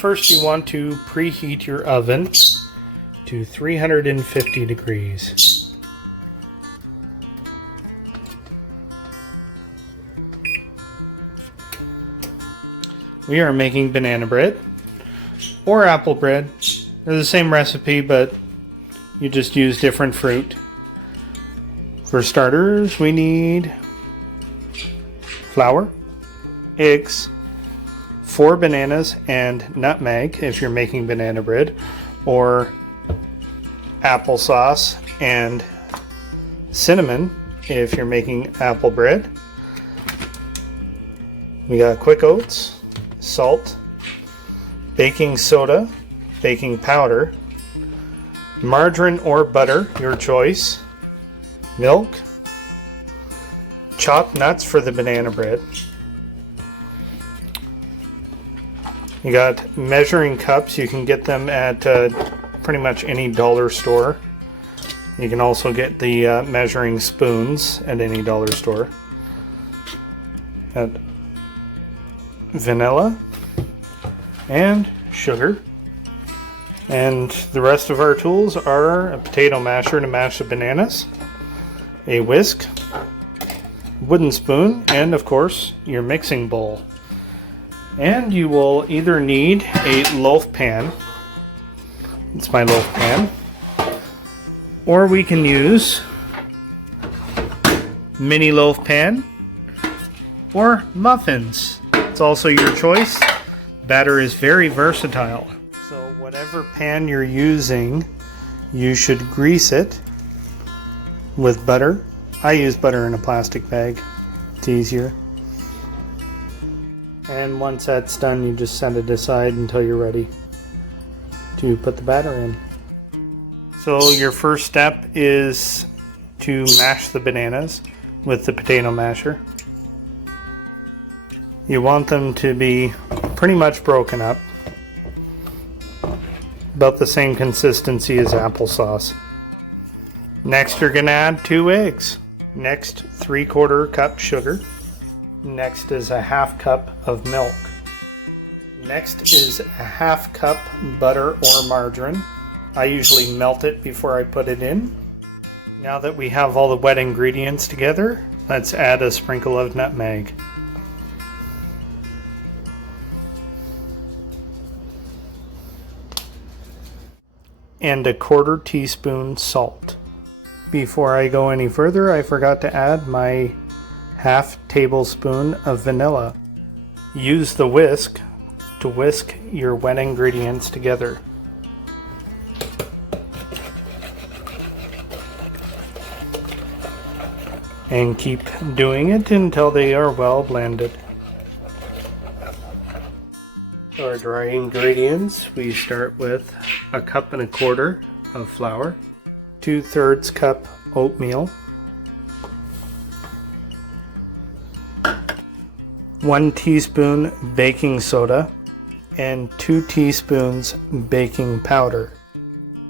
First, you want to preheat your oven to 350 degrees. We are making banana bread or apple bread. They're the same recipe, but you just use different fruit. For starters, we need flour, eggs, 4 bananas, and nutmeg if you're making banana bread, or applesauce and cinnamon if you're making apple bread. We got quick oats, salt, baking soda, baking powder, margarine or butter, your choice, milk, chopped nuts for the banana bread. You got measuring cups. You can get them at pretty much any dollar store. You can also get the measuring spoons at any dollar store. Got vanilla and sugar. And the rest of our tools are a potato masher to mash the bananas, a whisk, wooden spoon, and of course your mixing bowl. And you will either need a loaf pan, it's my loaf pan, or we can use mini loaf pan or muffins. It's also your choice. Batter is very versatile. So whatever pan you're using, you should grease it with butter. I use butter in a plastic bag. It's easier. And once that's done, you just set it aside until you're ready to put the batter in. So your first step is to mash the bananas with the potato masher. You want them to be pretty much broken up, about the same consistency as applesauce. Next, you're going to add 2 eggs. Next, 3/4 cup sugar. Next is a 1/2 cup of milk. Next is a 1/2 cup butter or margarine. I usually melt it before I put it in. Now that we have all the wet ingredients together, let's add a sprinkle of nutmeg. And a 1/4 teaspoon salt. Before I go any further, I forgot to add my 1/2 tablespoon of vanilla. Use the whisk to whisk your wet ingredients together. And keep doing it until they are well blended. Our dry ingredients, we start with 1 1/4 cups of flour, 2/3 cup oatmeal, 1 teaspoon baking soda, and 2 teaspoons baking powder.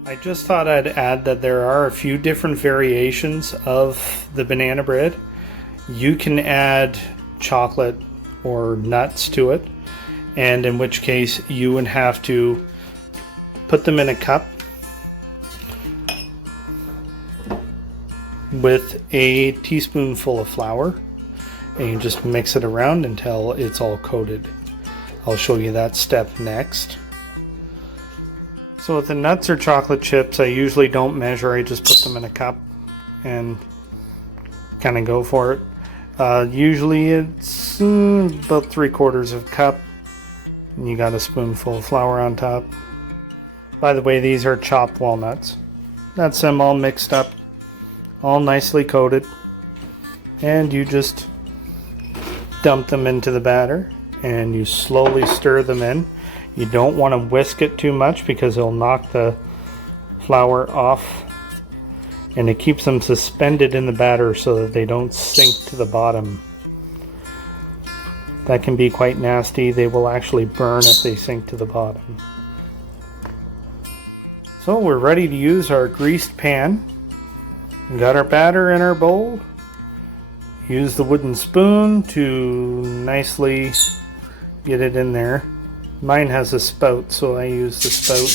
I just thought I'd add that there are a few different variations of the banana bread. You can add chocolate or nuts to it, and in which case you would have to put them in a cup with a teaspoonful of flour, and you just mix it around until it's all coated. I'll show you that step next. So with the nuts or chocolate chips, I usually don't measure. I just put them in a cup and kind of go for it. Usually it's about 3/4 of a cup. And you got a spoonful of flour on top. By the way, these are chopped walnuts. That's them all mixed up, all nicely coated. And you just dump them into the batter and you slowly stir them in. You don't want to whisk it too much because it'll knock the flour off, and it keeps them suspended in the batter so that they don't sink to the bottom. That can be quite nasty. They will actually burn if they sink to the bottom. So we're ready to use our greased pan. We got our batter in our bowl. Use the wooden spoon to nicely get it in there. Mine has a spout, so I use the spout.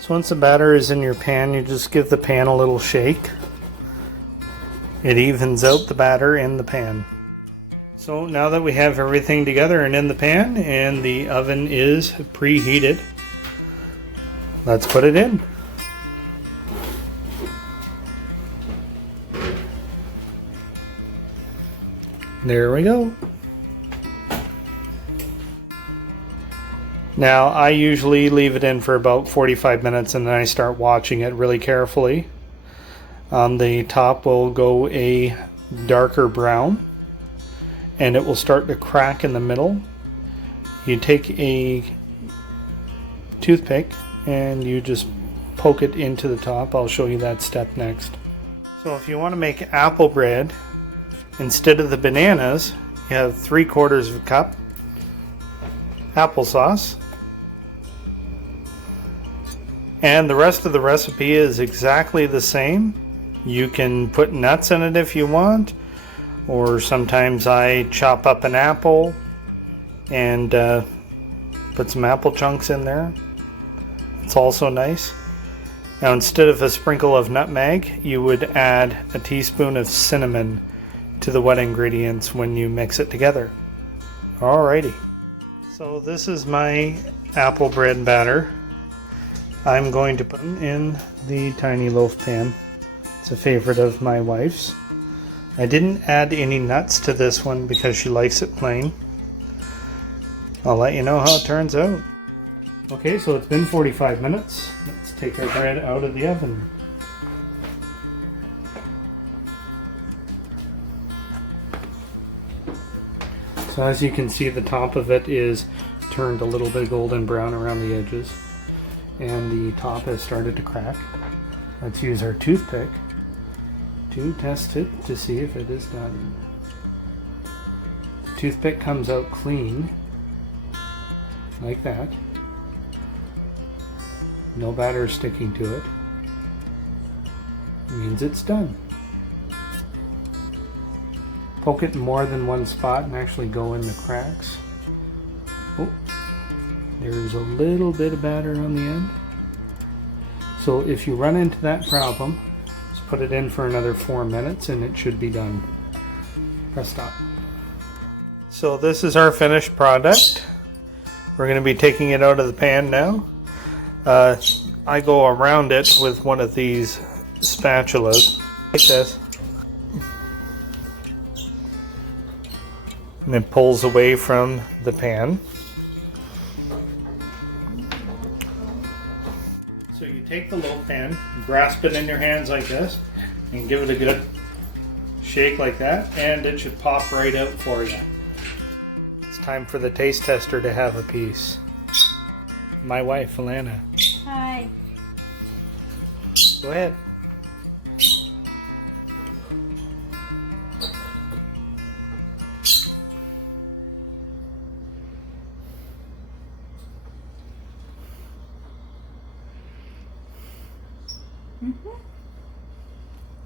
So once the batter is in your pan, you just give the pan a little shake. It evens out the batter in the pan. So now that we have everything together and in the pan and the oven is preheated, let's put it in. There we go. Now I usually leave it in for about 45 minutes and then I start watching it really carefully. On the top will go a darker brown and it will start to crack in the middle. You take a toothpick and you just poke it into the top. I'll show you that step next. So if you want to make apple bread, instead of the bananas, you have 3/4 of a cup applesauce. And the rest of the recipe is exactly the same. You can put nuts in it if you want, or sometimes I chop up an apple and put some apple chunks in there. It's also nice. Now instead of a sprinkle of nutmeg, you would add a teaspoon of cinnamon to the wet ingredients when you mix it together. Alrighty. So this is my apple bread batter. I'm going to put it in the tiny loaf pan. It's a favorite of my wife's. I didn't add any nuts to this one because she likes it plain. I'll let you know how it turns out. Okay, so it's been 45 minutes. Let's take our bread out of the oven. So as you can see, the top of it is turned a little bit golden brown around the edges, and the top has started to crack. Let's use our toothpick to test it to see if it is done. The toothpick comes out clean, like that. No batter sticking to it. It means it's done. Poke it in more than one spot and actually go in the cracks. Oh, there's a little bit of batter on the end. So if you run into that problem, just put it in for another 4 minutes and it should be done. Press stop. So this is our finished product. We're going to be taking it out of the pan now. I go around it with one of these spatulas, like this. And it pulls away from the pan. So you take the loaf pan, grasp it in your hands like this, and give it a good shake like that, and it should pop right out for you. It's time for the taste tester to have a piece. My wife, Alana. Hi. Go ahead.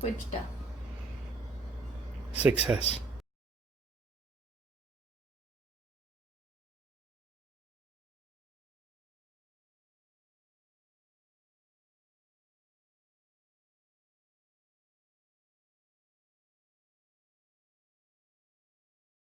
Which stuff? Success.